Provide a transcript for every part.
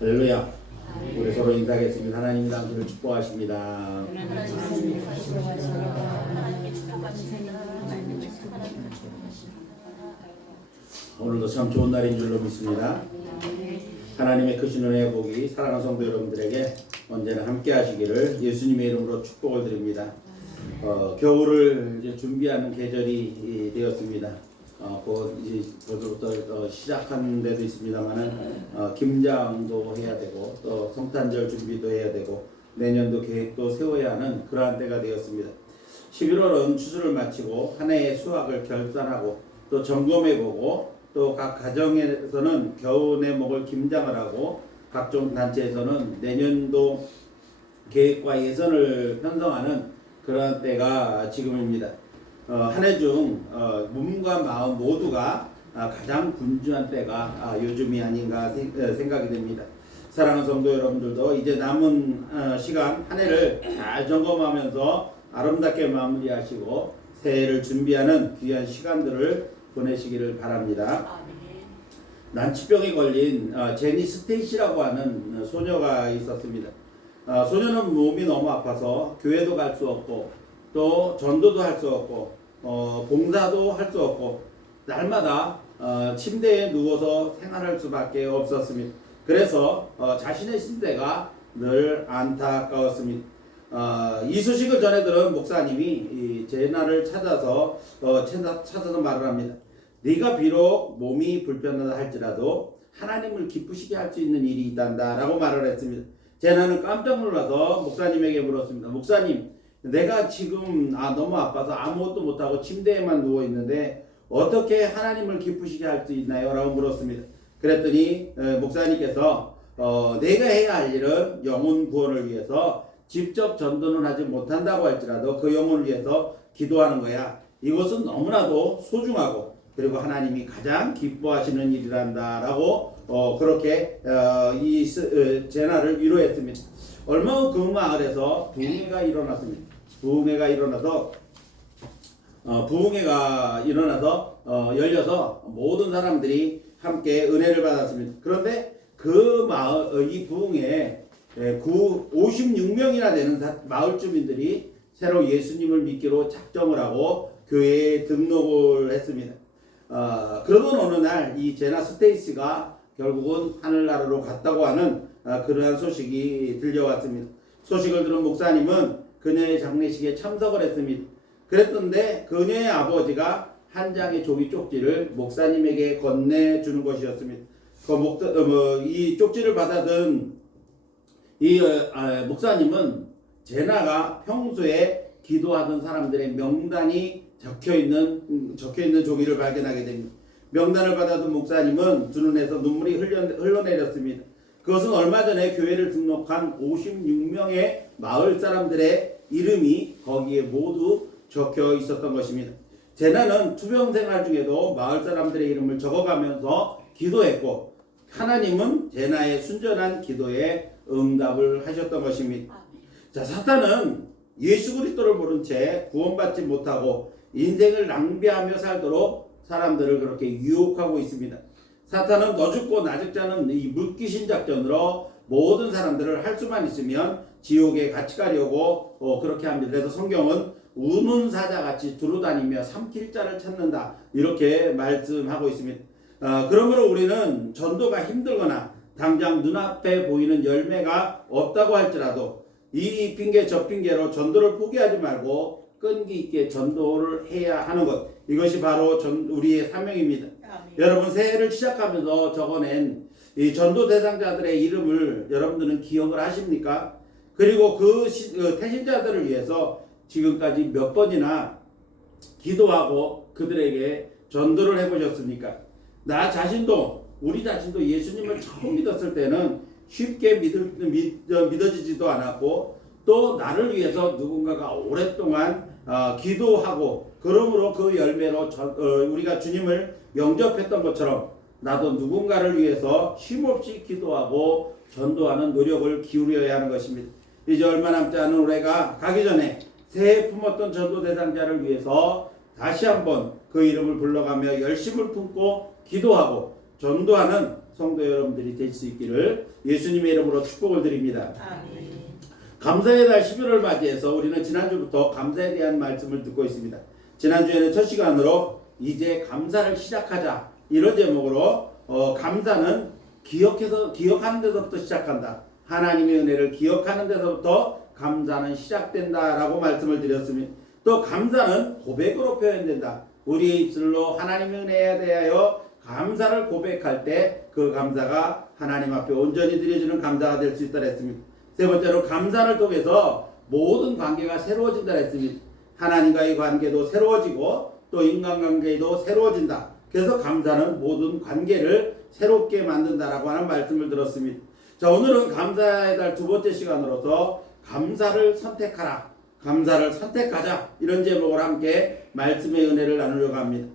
할렐루야. 우리 서로 인사하겠습니다. 하나님 당신을 축복하십니다. 오늘도 참 좋은 날인 줄로 믿습니다. 하나님의 크신 은혜의 복이 사랑하는 성도 여러분들에게 언제나 함께 하시기를 예수님의 이름으로 축복을 드립니다. 겨울을 이제 준비하는 계절이 되었습니다. 이제 벌써부터 시작한 데도 있습니다만은 김장도 해야 되고 또 성탄절 준비도 해야 되고 내년도 계획도 세워야 하는 그러한 때가 되었습니다. 11월은 추수를 마치고 한 해의 수확을 결산하고 또 점검해보고 또 각 가정에서는 겨우내 먹을 김장을 하고 각종 단체에서는 내년도 계획과 예산을 편성하는 그러한 때가 지금입니다. 한 해 중 몸과 마음 모두가 가장 분주한 때가 요즘이 아닌가 생각이 됩니다. 사랑하는 성도 여러분들도 이제 남은 시간 한 해를 잘 점검하면서 아름답게 마무리하시고 새해를 준비하는 귀한 시간들을 보내시기를 바랍니다. 난치병에 걸린 제니 스테이시라고 하는 소녀가 있었습니다. 소녀는 몸이 너무 아파서 교회도 갈 수 없고 또 전도도 할 수 없고 봉사도 할 수 없고 날마다 침대에 누워서 생활할 수밖에 없었습니다. 그래서 자신의 신세가 늘 안타까웠습니다. 이 소식을 전해 들은 목사님이 제나를 찾아서 말을 합니다. 네가 비록 몸이 불편하다 할지라도 하나님을 기쁘시게 할 수 있는 일이 있단다 라고 말을 했습니다. 제나는 깜짝 놀라서 목사님에게 물었습니다. 목사님, 내가 지금 너무 아파서 아무것도 못하고 침대에만 누워있는데 어떻게 하나님을 기쁘시게 할 수 있나요? 라고 물었습니다. 그랬더니 목사님께서 내가 해야 할 일은 영혼 구원을 위해서 직접 전도는 하지 못한다고 할지라도 그 영혼을 위해서 기도하는 거야. 이것은 너무나도 소중하고 그리고 하나님이 가장 기뻐하시는 일이란다 라고 그렇게 이 제나를 위로했습니다. 얼마 후 그 마을에서 부흥회가 일어났습니다. 부흥회가 일어나서 열려서 모든 사람들이 함께 은혜를 받았습니다. 그런데 그 마을 이 부흥회에 56명이나 되는 마을 주민들이 새로 예수님을 믿기로 작정을 하고 교회에 등록을 했습니다. 그러던 어느 날 이 제나 스테이시가 결국은 하늘나라로 갔다고 하는 그러한 소식이 들려왔습니다. 소식을 들은 목사님은 그녀의 장례식에 참석을 했습니다. 그랬던데 그녀의 아버지가 한 장의 종이 쪽지를 목사님에게 건네주는 것이었습니다. 이 쪽지를 받아든 이 목사님은 제나가 평소에 기도하던 사람들의 명단이 적혀있는 종이를 발견하게 됩니다. 명단을 받아든 목사님은 두 눈에서 눈물이 흘러내렸습니다. 그것은 얼마 전에 교회를 등록한 56명의 마을 사람들의 이름이 거기에 모두 적혀 있었던 것입니다. 제나는 투병 생활 중에도 마을 사람들의 이름을 적어가면서 기도했고 하나님은 제나의 순전한 기도에 응답을 하셨던 것입니다. 자, 사탄은 예수 그리스도를 모른 채 구원받지 못하고 인생을 낭비하며 살도록 사람들을 그렇게 유혹하고 있습니다. 사탄은 너 죽고 나 죽자는 이 물귀신 작전으로 모든 사람들을 할 수만 있으면 지옥에 같이 가려고 그렇게 합니다. 그래서 성경은 우는 사자같이 두루다니며 삼킬 자를 찾는다 이렇게 말씀하고 있습니다. 그러므로 우리는 전도가 힘들거나 당장 눈앞에 보이는 열매가 없다고 할지라도 이 핑계 저 핑계로 전도를 포기하지 말고 끈기 있게 전도를 해야 하는 것, 이것이 바로 우리의 사명입니다. 여러분 새해를 시작하면서 적어낸 이 전도 대상자들의 이름을 여러분들은 기억을 하십니까? 그리고 그 태신자들을 위해서 지금까지 몇 번이나 기도하고 그들에게 전도를 해보셨습니까? 우리 자신도 예수님을 처음 믿었을 때는 쉽게 믿어지지도 않았고 또 나를 위해서 누군가가 오랫동안 기도하고 그러므로 그 열매로 우리가 주님을 영접했던 것처럼 나도 누군가를 위해서 쉼없이 기도하고 전도하는 노력을 기울여야 하는 것입니다. 이제 얼마 남지 않은 올해가 가기 전에 새해 품었던 전도 대상자를 위해서 다시 한번 그 이름을 불러가며 열심을 품고 기도하고 전도하는 성도 여러분들이 될 수 있기를 예수님의 이름으로 축복을 드립니다. 아멘. 감사의 달 11월 맞이해서 우리는 지난주부터 감사에 대한 말씀을 듣고 있습니다. 지난주에는 첫 시간으로 이제 감사를 시작하자 이런 제목으로 감사는 기억하는 데서부터 시작한다. 하나님의 은혜를 기억하는 데서부터 감사는 시작된다라고 말씀을 드렸습니다. 또 감사는 고백으로 표현된다. 우리의 입술로 하나님의 은혜에 대하여 감사를 고백할 때 그 감사가 하나님 앞에 온전히 드려지는 감사가 될 수 있다 했습니다. 세 번째로 감사를 통해서 모든 관계가 새로워진다 했습니다. 하나님과의 관계도 새로워지고 또 인간관계도 새로워진다. 그래서 감사는 모든 관계를 새롭게 만든다라고 하는 말씀을 들었습니다. 자, 오늘은 감사의 달 두 번째 시간으로서 감사를 선택하라, 감사를 선택하자 이런 제목으로 함께 말씀의 은혜를 나누려고 합니다.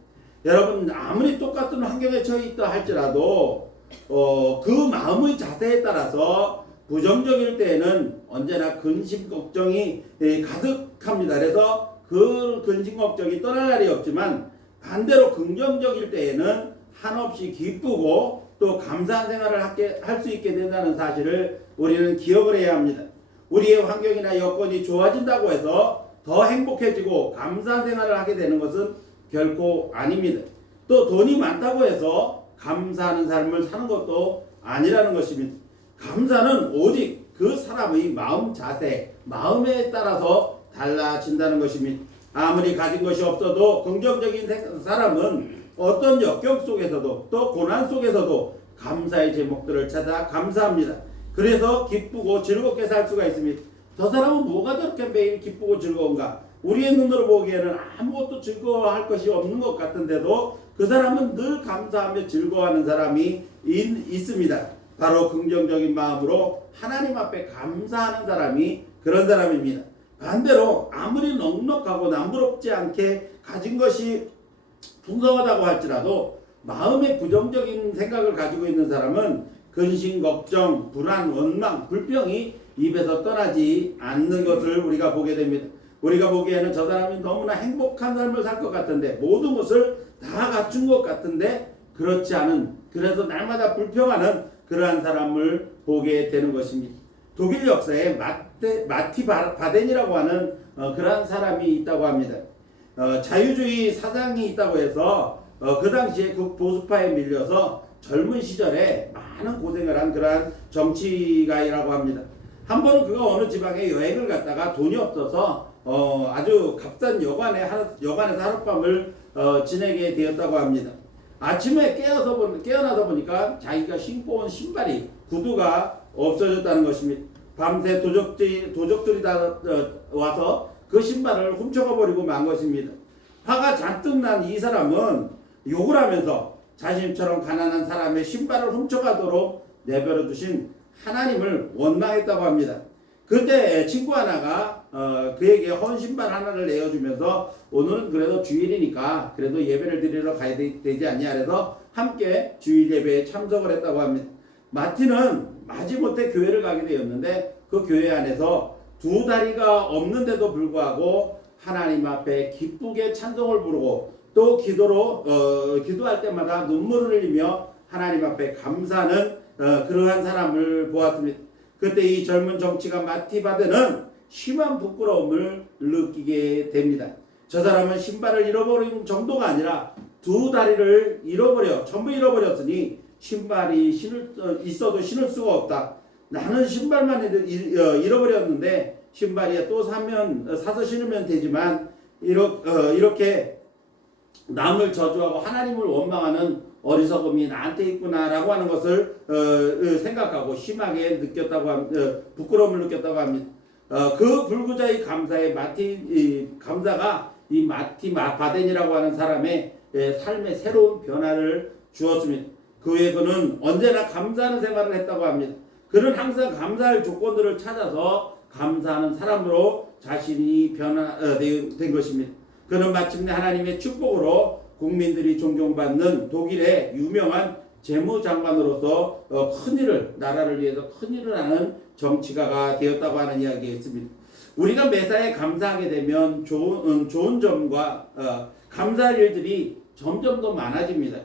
여러분, 아무리 똑같은 환경에 처해 있다 할지라도 그 마음의 자세에 따라서 부정적일 때에는 언제나 근심 걱정이 가득합니다. 그래서 그 근심 걱정이 떠날 날이 없지만 반대로 긍정적일 때에는 한없이 기쁘고 또 감사한 생활을 할 수 있게 된다는 사실을 우리는 기억을 해야 합니다. 우리의 환경이나 여건이 좋아진다고 해서 더 행복해지고 감사한 생활을 하게 되는 것은 결코 아닙니다. 또 돈이 많다고 해서 감사하는 삶을 사는 것도 아니라는 것입니다. 감사는 오직 그 사람의 마음 자세, 마음에 따라서 달라진다는 것입니다. 아무리 가진 것이 없어도 긍정적인 사람은 어떤 역경 속에서도 또 고난 속에서도 감사의 제목들을 찾아 감사합니다. 그래서 기쁘고 즐겁게 살 수가 있습니다. 저 사람은 뭐가 저렇게 매일 기쁘고 즐거운가? 우리의 눈으로 보기에는 아무것도 즐거워할 것이 없는 것 같은데도 그 사람은 늘 감사하며 즐거워하는 사람이 있습니다. 바로 긍정적인 마음으로 하나님 앞에 감사하는 사람이 그런 사람입니다. 반대로 아무리 넉넉하고 남부럽지 않게 가진 것이 풍성하다고 할지라도 마음에 부정적인 생각을 가지고 있는 사람은 근심, 걱정, 불안, 원망, 불평이 입에서 떠나지 않는 것을 우리가 보게 됩니다. 우리가 보기에는 저 사람이 너무나 행복한 삶을 살 것 같은데, 모든 것을 다 갖춘 것 같은데 그렇지 않은, 그래서 날마다 불평하는 그러한 사람을 보게 되는 것입니다. 독일 역사에 마티 바덴이라고 하는 그러한 사람이 있다고 합니다. 자유주의 사상이 있다고 해서 그 당시에 극보수파에 밀려서 젊은 시절에 많은 고생을 한 그러한 정치가이라고 합니다. 한 번은 그가 어느 지방에 여행을 갔다가 돈이 없어서 아주 값싼 여관에서 하룻밤을 지내게 되었다고 합니다. 아침에 깨어나서 보니까 자기가 신고 온 신발이, 구두가 없어졌다는 것입니다. 밤새 도적들이 다 와서 그 신발을 훔쳐가 버리고 만 것입니다. 화가 잔뜩 난 이 사람은 욕을 하면서 자신처럼 가난한 사람의 신발을 훔쳐가도록 내버려 두신 하나님을 원망했다고 합니다. 그때 친구 하나가 그에게 헌 신발 하나를 내어주면서 오늘은 그래도 주일이니까 그래도 예배를 드리러 가야 되지 않냐 해서 함께 주일 예배에 참석을 했다고 합니다. 마틴은 마지못해 교회를 가게 되었는데 그 교회 안에서 두 다리가 없는데도 불구하고 하나님 앞에 기쁘게 찬송을 부르고 또 기도할 때마다 눈물을 흘리며 하나님 앞에 감사하는 그러한 사람을 보았습니다. 그때 이 젊은 정치가 마티 바덴은 심한 부끄러움을 느끼게 됩니다. 저 사람은 신발을 잃어버린 정도가 아니라 두 다리를 전부 잃어버렸으니 신발이 있어도 신을 수가 없다. 나는 신발만 잃어버렸는데 신발이야 또 사서 신으면 되지만 이렇게 남을 저주하고 하나님을 원망하는 어리석음이 나한테 있구나라고 하는 것을 생각하고 심하게 부끄러움을 느꼈다고 합니다. 그 불구자의 감사가 이 마티 바덴이라고 하는 사람의 삶에 새로운 변화를 주었습니다. 그 후에 그는 언제나 감사하는 생활을 했다고 합니다. 그는 항상 감사할 조건들을 찾아서 감사하는 사람으로 자신이 변화된 것입니다. 그는 마침내 하나님의 축복으로 국민들이 존경받는 독일의 유명한 재무장관으로서 나라를 위해서 큰일을 하는 정치가가 되었다고 하는 이야기가 있습니다. 우리가 매사에 감사하게 되면 좋은 점과 감사할 일들이 점점 더 많아집니다.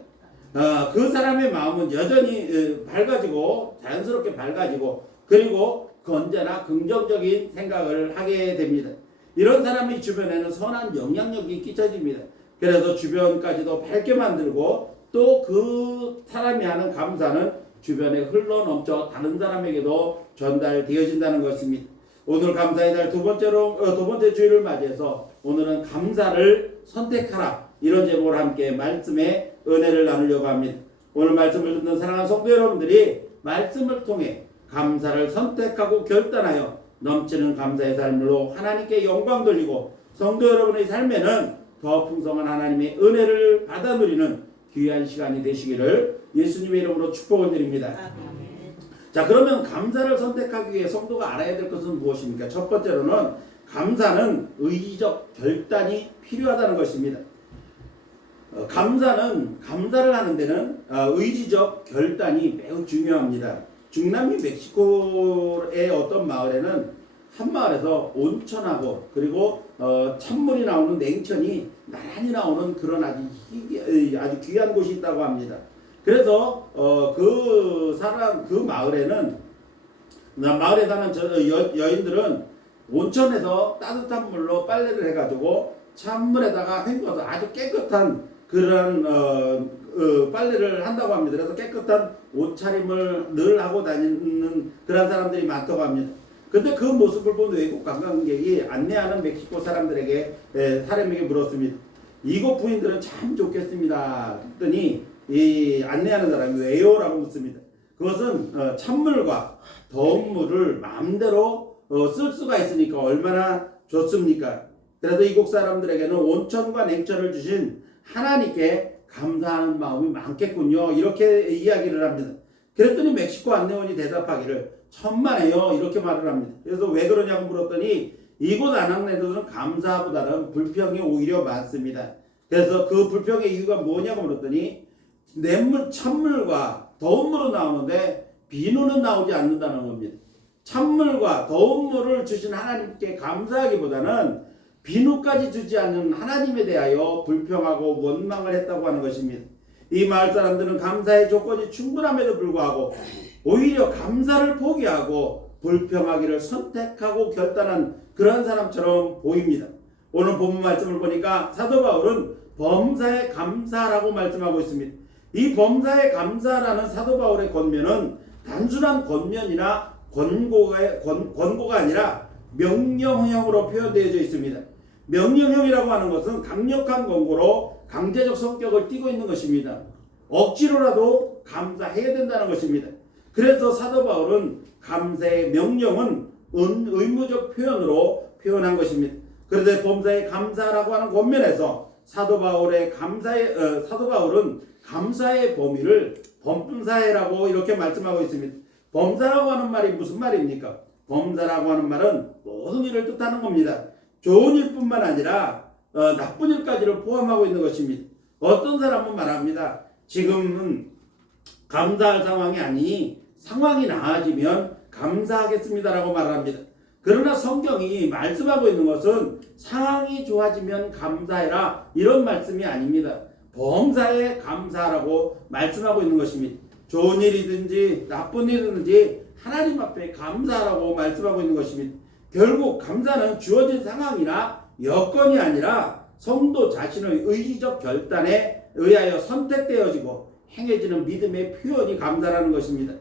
그 사람의 마음은 여전히 밝아지고 자연스럽게 밝아지고 그리고 언제나 긍정적인 생각을 하게 됩니다. 이런 사람이 주변에는 선한 영향력이 끼쳐집니다. 그래서 주변까지도 밝게 만들고 또 그 사람이 하는 감사는 주변에 흘러넘쳐 다른 사람에게도 전달되어진다는 것입니다. 오늘 감사의 달 두 번째 주일을 맞이해서 오늘은 감사를 선택하라 이런 제목으로 함께 말씀의 은혜를 나누려고 합니다. 오늘 말씀을 듣는 사랑하는 성도 여러분들이 말씀을 통해 감사를 선택하고 결단하여 넘치는 감사의 삶으로 하나님께 영광 돌리고 성도 여러분의 삶에는 더 풍성한 하나님의 은혜를 받아 누리는 귀한 시간이 되시기를 예수님의 이름으로 축복을 드립니다. 자, 그러면 감사를 선택하기 위해 성도가 알아야 될 것은 무엇입니까? 첫 번째로는 감사는 의지적 결단이 필요하다는 것입니다. 감사를 하는 데는 의지적 결단이 매우 중요합니다. 중남미 멕시코의 어떤 마을에는 한 마을에서 온천하고 그리고 찬물이 나오는 냉천이 나란히 나오는 그런 아주 귀한 곳이 있다고 합니다. 그래서 그 마을에는 마을에 사는 여인들은 온천에서 따뜻한 물로 빨래를 해가지고 찬물에다가 헹궈서 아주 깨끗한 그런 빨래를 한다고 합니다. 그래서 깨끗한 옷차림을 늘 하고 다니는 그런 사람들이 많다고 합니다. 근데 그 모습을 본 외국 관광객이 안내하는 멕시코 사람에게 물었습니다. 이곳 부인들은 참 좋겠습니다. 그랬더니 이 안내하는 사람이 왜요? 라고 묻습니다. 그것은 찬물과 더운 물을 마음대로 쓸 수가 있으니까 얼마나 좋습니까? 그래서 이곳 사람들에게는 온천과 냉천을 주신 하나님께 감사하는 마음이 많겠군요. 이렇게 이야기를 합니다. 그랬더니 멕시코 안내원이 대답하기를 천만에요. 이렇게 말을 합니다. 그래서 왜 그러냐고 물었더니 이곳 안악내들은 감사보다는 불평이 오히려 많습니다. 그래서 그 불평의 이유가 뭐냐고 물었더니 찬물과 더운 물은 나오는데 비누는 나오지 않는다는 겁니다. 찬물과 더운 물을 주신 하나님께 감사하기보다는 비누까지 주지 않는 하나님에 대하여 불평하고 원망을 했다고 하는 것입니다. 이 마을 사람들은 감사의 조건이 충분함에도 불구하고 오히려 감사를 포기하고 불평하기를 선택하고 결단한 그런 사람처럼 보입니다. 오늘 본문 말씀을 보니까 사도 바울은 범사에 감사라고 말씀하고 있습니다. 이 범사에 감사라는 사도 바울의 권면은 단순한 권면이나 권고가 아니라 명령형으로 표현되어져 있습니다. 명령형이라고 하는 것은 강력한 권고로 강제적 성격을 띠고 있는 것입니다. 억지로라도 감사해야 된다는 것입니다. 그래서 사도 바울은 감사의 명령은 의무적 표현으로 표현한 것입니다. 그런데 범사에 감사라고 하는 권면에서 사도 바울은 감사의 범위를 범사해라고 이렇게 말씀하고 있습니다. 범사라고 하는 말이 무슨 말입니까? 범사라고 하는 말은 모든 일을 뜻하는 겁니다. 좋은 일뿐만 아니라 나쁜 일까지를 포함하고 있는 것입니다. 어떤 사람은 말합니다. 지금은 감사할 상황이 아니니 상황이 나아지면 감사하겠습니다라고 말합니다. 그러나 성경이 말씀하고 있는 것은 상황이 좋아지면 감사해라 이런 말씀이 아닙니다. 범사에 감사하라고 말씀하고 있는 것입니다. 좋은 일이든지 나쁜 일이든지 하나님 앞에 감사하라고 말씀하고 있는 것입니다. 결국 감사는 주어진 상황이나 여건이 아니라 성도 자신의 의지적 결단에 의하여 선택되어지고 행해지는 믿음의 표현이 감사라는 것입니다.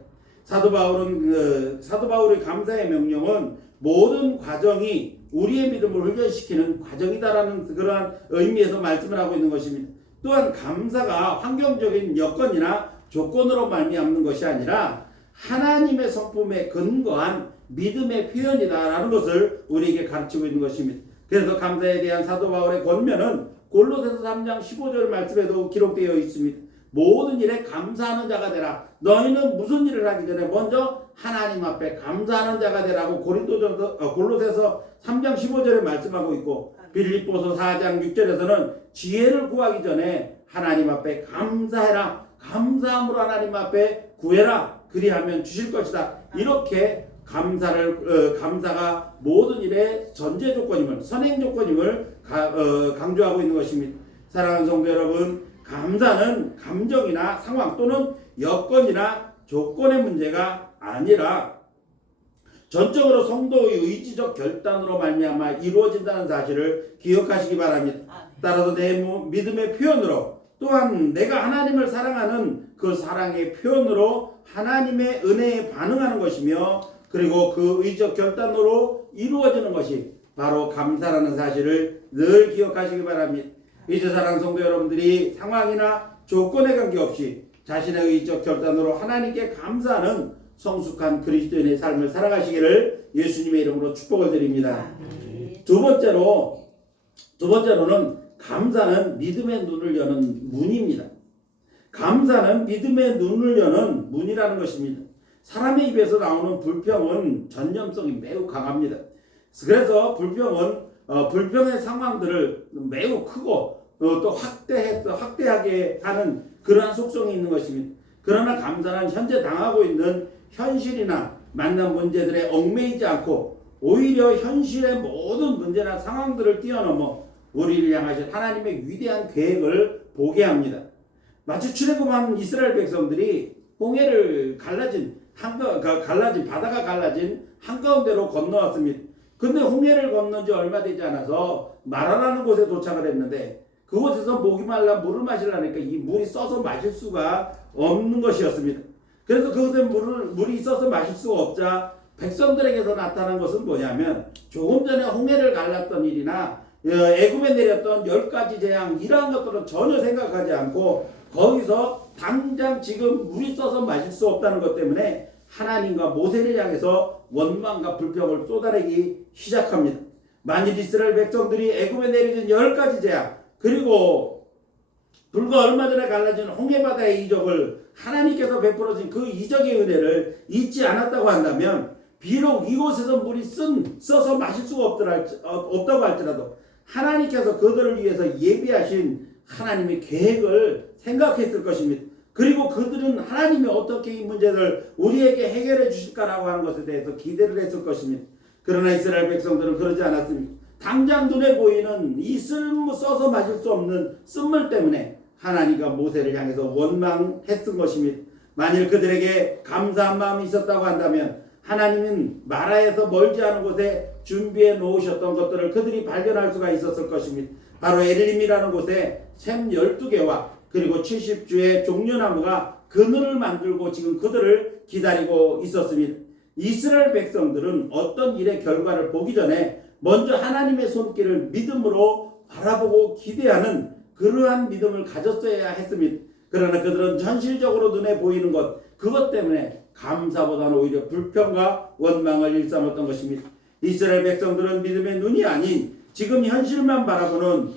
사도 바울의 감사의 명령은 모든 과정이 우리의 믿음을 훈련시키는 과정이다라는 그러한 의미에서 말씀을 하고 있는 것입니다. 또한 감사가 환경적인 여건이나 조건으로 말미암는 것이 아니라 하나님의 성품에 근거한 믿음의 표현이다라는 것을 우리에게 가르치고 있는 것입니다. 그래서 감사에 대한 사도 바울의 권면은 골로새서 3장 15절 말씀에도 기록되어 있습니다. 모든 일에 감사하는 자가 되라. 너희는 무슨 일을 하기 전에 먼저 하나님 앞에 감사하는 자가 되라고 골로새서 3장 15절에 말씀하고 있고 빌립보서 4장 6절에서는 지혜를 구하기 전에 하나님 앞에 감사해라. 감사함으로 하나님 앞에 구해라. 그리하면 주실 것이다. 이렇게 감사가 모든 일의 전제 조건임을, 선행 조건임을 강조하고 있는 것입니다. 사랑하는 성도 여러분, 감사는 감정이나 상황 또는 여건이나 조건의 문제가 아니라 전적으로 성도의 의지적 결단으로 말미암아 이루어진다는 사실을 기억하시기 바랍니다. 따라서 내 믿음의 표현으로 또한 내가 하나님을 사랑하는 그 사랑의 표현으로 하나님의 은혜에 반응하는 것이며 그리고 그 의지적 결단으로 이루어지는 것이 바로 감사라는 사실을 늘 기억하시기 바랍니다. 이제 사랑하는 성도 여러분들이 상황이나 조건에 관계없이 자신의 의지적 결단으로 하나님께 감사하는 성숙한 그리스도인의 삶을 살아가시기를 예수님의 이름으로 축복을 드립니다. 두 번째로는 감사는 믿음의 눈을 여는 문입니다. 감사는 믿음의 눈을 여는 문이라는 것입니다. 사람의 입에서 나오는 불평은 전념성이 매우 강합니다. 그래서 불평의 상황들을 매우 크고 또 확대하게 하는 그러한 속성이 있는 것입니다. 그러나 감사는 현재 당하고 있는 현실이나 만난 문제들에 얽매이지 않고 오히려 현실의 모든 문제나 상황들을 뛰어넘어 우리를 향하신 하나님의 위대한 계획을 보게 합니다. 마치 출애굽한 이스라엘 백성들이 홍해를 바다가 갈라진 한가운데로 건너왔습니다. 근데 홍해를 건넌 지 얼마 되지 않아서 마라라는 곳에 도착을 했는데 그곳에서 목이 말라 물을 마시려니까 이 물이 써서 마실 수가 없는 것이었습니다. 그래서 그곳에 물이 있어서 마실 수가 없자 백성들에게서 나타난 것은 뭐냐면 조금 전에 홍해를 갈랐던 일이나 애굽에 내렸던 10가지 재앙 이러한 것들은 전혀 생각하지 않고 거기서 당장 지금 물이 써서 마실 수 없다는 것 때문에 하나님과 모세를 향해서 원망과 불평을 쏟아내기 시작합니다. 만일 이스라엘 백성들이 애굽에 내려진 10가지 재앙 그리고 불과 얼마 전에 갈라진 홍해바다의 이적을 하나님께서 베풀어진 그 이적의 은혜를 잊지 않았다고 한다면 비록 이곳에서 물이 써서 마실 수가 없다고 할지라도 하나님께서 그들을 위해서 예비하신 하나님의 계획을 생각했을 것입니다. 그리고 그들은 하나님이 어떻게 이 문제를 우리에게 해결해 주실까라고 하는 것에 대해서 기대를 했을 것입니다. 그러나 이스라엘 백성들은 그러지 않았습니다. 당장 눈에 보이는 이 써서 마실 수 없는 쓴물 때문에 하나님과 모세를 향해서 원망했던 것입니다. 만일 그들에게 감사한 마음이 있었다고 한다면 하나님은 마라에서 멀지 않은 곳에 준비해 놓으셨던 것들을 그들이 발견할 수가 있었을 것입니다. 바로 엘림이라는 곳에 샘 12개와 그리고 70주의 종려나무가 그늘을 만들고 지금 그들을 기다리고 있었습니다. 이스라엘 백성들은 어떤 일의 결과를 보기 전에 먼저 하나님의 손길을 믿음으로 바라보고 기대하는 그러한 믿음을 가졌어야 했습니다. 그러나 그들은 현실적으로 눈에 보이는 그것 때문에 감사보다는 오히려 불평과 원망을 일삼았던 것입니다. 이스라엘 백성들은 믿음의 눈이 아닌 지금 현실만 바라보는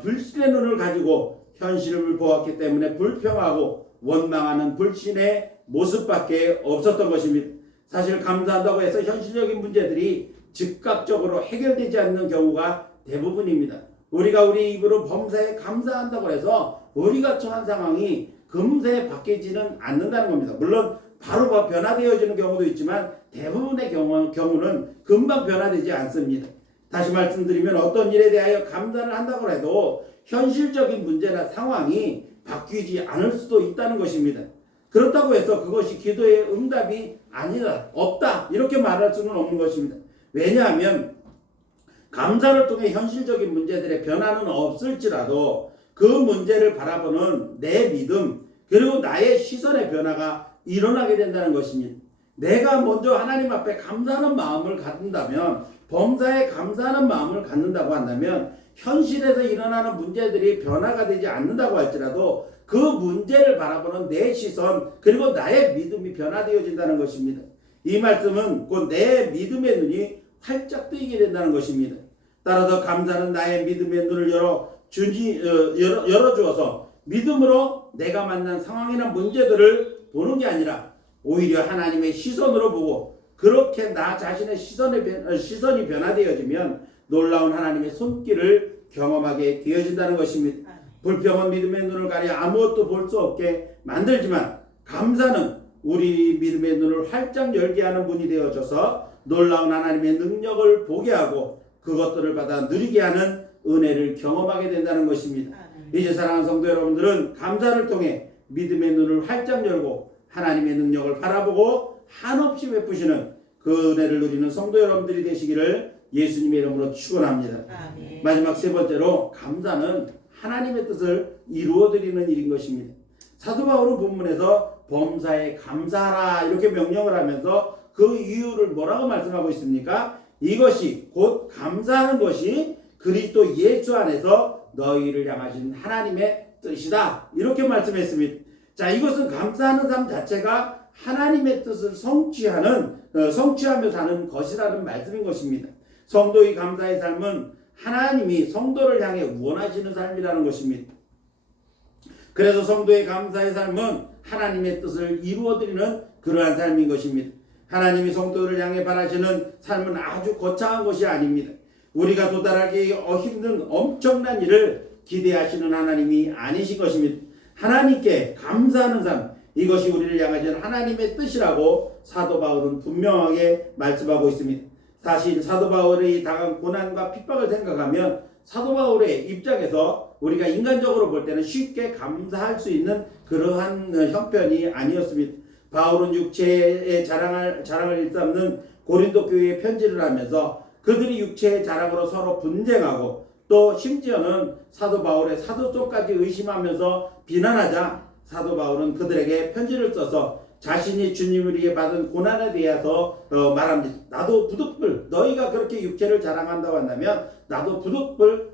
불신의 눈을 가지고 현실을 보았기 때문에 불평하고 원망하는 불신의 모습밖에 없었던 것입니다. 사실 감사한다고 해서 현실적인 문제들이 즉각적으로 해결되지 않는 경우가 대부분입니다. 우리가 우리 입으로 범사에 감사한다고 해서 우리가 처한 상황이 금세 바뀌지는 않는다는 겁니다. 물론 바로 변화되어지는 경우도 있지만 대부분의 경우는 금방 변화되지 않습니다. 다시 말씀드리면 어떤 일에 대하여 감사를 한다고 해도 현실적인 문제나 상황이 바뀌지 않을 수도 있다는 것입니다. 그렇다고 해서 그것이 기도의 응답이 아니다, 없다 이렇게 말할 수는 없는 것입니다. 왜냐하면 감사를 통해 현실적인 문제들의 변화는 없을지라도 그 문제를 바라보는 내 믿음 그리고 나의 시선의 변화가 일어나게 된다는 것입니다. 내가 먼저 하나님 앞에 감사하는 마음을 갖는다면 범사에 감사하는 마음을 갖는다고 한다면 현실에서 일어나는 문제들이 변화가 되지 않는다고 할지라도 그 문제를 바라보는 내 시선 그리고 나의 믿음이 변화되어진다는 것입니다. 이 말씀은 곧 내 믿음의 눈이 활짝 뜨이게 된다는 것입니다. 따라서 감사는 나의 믿음의 눈을 열어주어서 믿음으로 내가 만난 상황이나 문제들을 보는 게 아니라 오히려 하나님의 시선으로 보고 그렇게 나 자신의 시선이 변화되어지면 놀라운 하나님의 손길을 경험하게 되어진다는 것입니다. 불평은 믿음의 눈을 가려 아무것도 볼 수 없게 만들지만 감사는 우리 믿음의 눈을 활짝 열게 하는 문이 되어져서 놀라운 하나님의 능력을 보게 하고 그것들을 받아 누리게 하는 은혜를 경험하게 된다는 것입니다. 이제 사랑하는 성도 여러분들은 감사를 통해 믿음의 눈을 활짝 열고 하나님의 능력을 바라보고 한없이 베푸시는 그 은혜를 누리는 성도 여러분들이 되시기를 예수님의 이름으로 축원합니다. 아멘. 마지막 세 번째로 감사는 하나님의 뜻을 이루어드리는 일인 것입니다. 사도 바울은 본문에서 범사에 감사하라 이렇게 명령을 하면서 그 이유를 뭐라고 말씀하고 있습니까? 이것이 곧 감사하는 것이 그리스도 예수 안에서 너희를 향하신 하나님의 뜻이다 이렇게 말씀했습니다. 자, 이것은 감사하는 삶 자체가 하나님의 뜻을 성취하며 사는 것이라는 말씀인 것입니다. 성도의 감사의 삶은 하나님이 성도를 향해 원하시는 삶이라는 것입니다. 그래서 성도의 감사의 삶은 하나님의 뜻을 이루어드리는 그러한 삶인 것입니다. 하나님이 성도를 향해 바라시는 삶은 아주 거창한 것이 아닙니다. 우리가 도달하기 힘든 엄청난 일을 기대하시는 하나님이 아니신 것입니다. 하나님께 감사하는 삶, 이것이 우리를 향하신 하나님의 뜻이라고 사도 바울은 분명하게 말씀하고 있습니다. 사실 사도 바울의 당한 고난과 핍박을 생각하면 사도 바울의 입장에서 우리가 인간적으로 볼 때는 쉽게 감사할 수 있는 그러한 형편이 아니었습니다. 바울은 육체의 자랑을 일삼는 고린도 교회에 편지를 하면서 그들이 육체의 자랑으로 서로 분쟁하고 또 심지어는 사도 바울의 사도성까지 의심하면서 비난하자 사도 바울은 그들에게 편지를 써서 자신이 주님을 위해 받은 고난에 대해서 말합니다. 나도 부득불 너희가 그렇게 육체를 자랑한다고 한다면 나도 부득불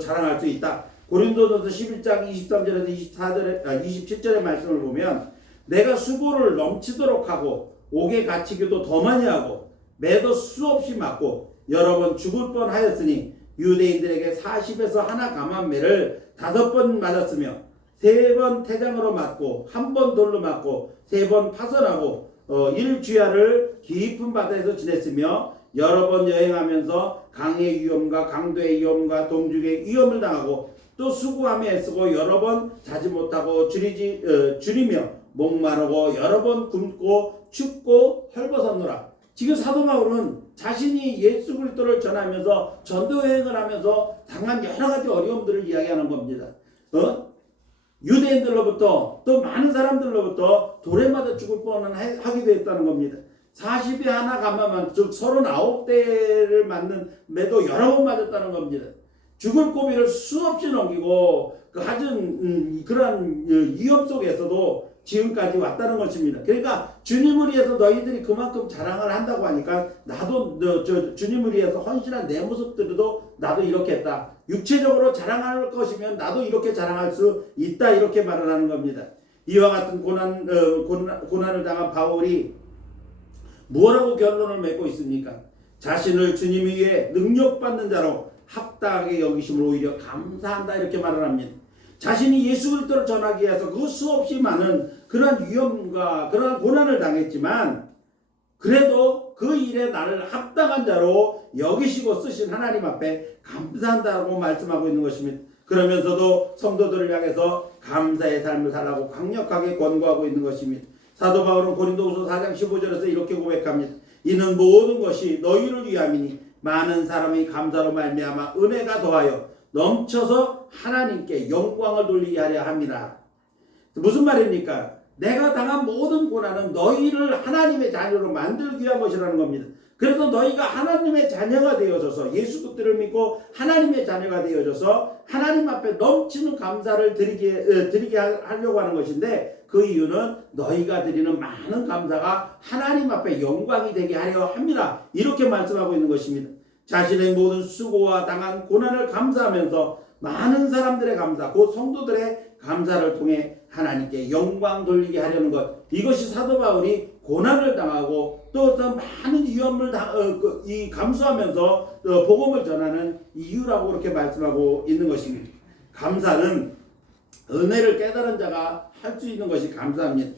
자랑할 수 있다. 고린도전서 11장 23절에서 27절의 말씀을 보면 내가 수고를 넘치도록 하고 옥에 갇히기도 더 많이 하고 매도 수없이 맞고 여러 번 죽을 뻔하였으니 유대인들에게 40에서 하나 감한매를 5번 맞았으며 3번 태장으로 맞고 1번 돌로 맞고 3번 파선하고 일주야를 깊은 바다에서 지냈으며 여러 번 여행하면서 강의 위험과 강도의 위험과 동죽의 위험을 당하고 또 수고하며 애쓰고 여러 번 자지 못하고 줄이며 목마르고 여러 번 굶고 춥고 헐벗었노라. 지금 사도 바울은 자신이 예수 그리스도를 전하면서 전도 여행을 하면서 당한 여러 가지 어려움들을 이야기하는 겁니다. 유대인들로부터 또 많은 사람들로부터 돌에 맞아 죽을 뻔하기도 했다는 겁니다. 40에 하나 감하면 즉 39대를 맞는 매도 여러 번 맞았다는 겁니다. 죽을 고비를 수없이 넘기고 그러한 위험 속에서도 지금까지 왔다는 것입니다. 그러니까 주님을 위해서 너희들이 그만큼 자랑을 한다고 하니까 나도 주님을 위해서 헌신한 내 모습들도 나도 이렇게 했다. 육체적으로 자랑할 것이면 나도 이렇게 자랑할 수 있다. 이렇게 말을 하는 겁니다. 이와 같은 고난을 당한 바울이 뭐라고 결론을 맺고 있습니까? 자신을 주님 위해 능력받는 자로 합당하게 여기심을 오히려 감사한다. 이렇게 말을 합니다. 자신이 예수 그리스도를 전하기 위해서 그 수없이 많은 그러한 위험과 그러한 고난을 당했지만 그래도 그 일에 나를 합당한 자로 여기시고 쓰신 하나님 앞에 감사한다고 말씀하고 있는 것입니다. 그러면서도 성도들을 향해서 감사의 삶을 살라고 강력하게 권고하고 있는 것입니다. 사도 바울은 고린도후서 4장 15절에서 이렇게 고백합니다. 이는 모든 것이 너희를 위함이니 많은 사람이 감사로 말미암아 은혜가 더하여 넘쳐서 하나님께 영광을 돌리게 하려 합니다. 무슨 말입니까? 내가 당한 모든 고난은 너희를 하나님의 자녀로 만들기 위한 것이라는 겁니다. 그래서 너희가 하나님의 자녀가 되어져서 예수 그리스도를 믿고 하나님의 자녀가 되어져서 하나님 앞에 넘치는 감사를 드리게 하려고 하는 것인데 그 이유는 너희가 드리는 많은 감사가 하나님 앞에 영광이 되게 하려 합니다. 이렇게 말씀하고 있는 것입니다. 자신의 모든 수고와 당한 고난을 감사하면서 많은 사람들의 감사, 곧 성도들의 감사를 통해 하나님께 영광 돌리게 하려는 것. 이것이 사도 바울이 고난을 당하고 또 많은 위험을 감수하면서 복음을 전하는 이유라고 그렇게 말씀하고 있는 것입니다. 감사는 은혜를 깨달은 자가 할 수 있는 것이 감사입니다.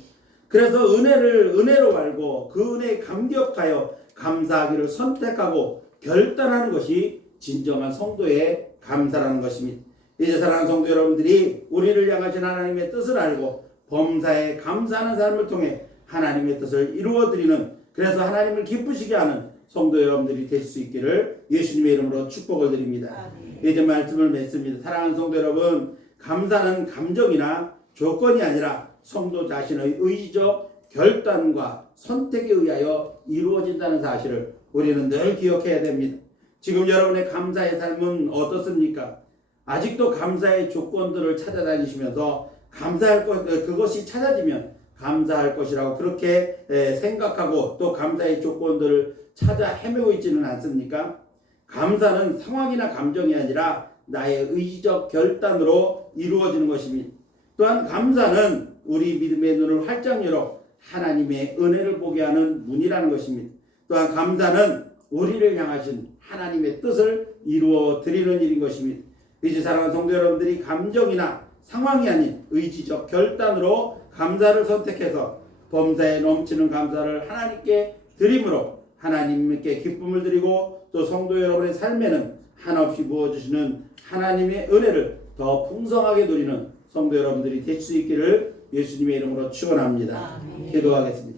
그래서 은혜로 알고 그 은혜에 감격하여 감사하기를 선택하고 결단하는 것이 진정한 성도의 감사라는 것입니다. 이제 사랑하는 성도 여러분들이 우리를 향하신 하나님의 뜻을 알고 범사에 감사하는 삶을 통해 하나님의 뜻을 이루어드리는, 그래서 하나님을 기쁘시게 하는 성도 여러분들이 되실 수 있기를 예수님의 이름으로 축복을 드립니다. 아멘. 이제 말씀을 맺습니다. 사랑하는 성도 여러분, 감사는 감정이나 조건이 아니라 성도 자신의 의지적 결단과 선택에 의하여 이루어진다는 사실을 우리는 늘 기억해야 됩니다. 지금 여러분의 감사의 삶은 어떻습니까? 아직도 감사의 조건들을 찾아다니시면서 감사할 것, 그것이 찾아지면 감사할 것이라고 그렇게 생각하고 또 감사의 조건들을 찾아 헤매고 있지는 않습니까? 감사는 상황이나 감정이 아니라 나의 의지적 결단으로 이루어지는 것입니다. 또한 감사는 우리 믿음의 눈을 활짝 열어 하나님의 은혜를 보게 하는 문이라는 것입니다. 또한 감사는 우리를 향하신 하나님의 뜻을 이루어 드리는 일인 것입니다. 이제 사랑하는 성도 여러분들이 감정이나 상황이 아닌 의지적 결단으로 감사를 선택해서 범사에 넘치는 감사를 하나님께 드림으로 하나님께 기쁨을 드리고 또 성도 여러분의 삶에는 한없이 부어주시는 하나님의 은혜를 더 풍성하게 누리는 성도 여러분들이 될 수 있기를 예수님의 이름으로 축원합니다. 기도하겠습니다.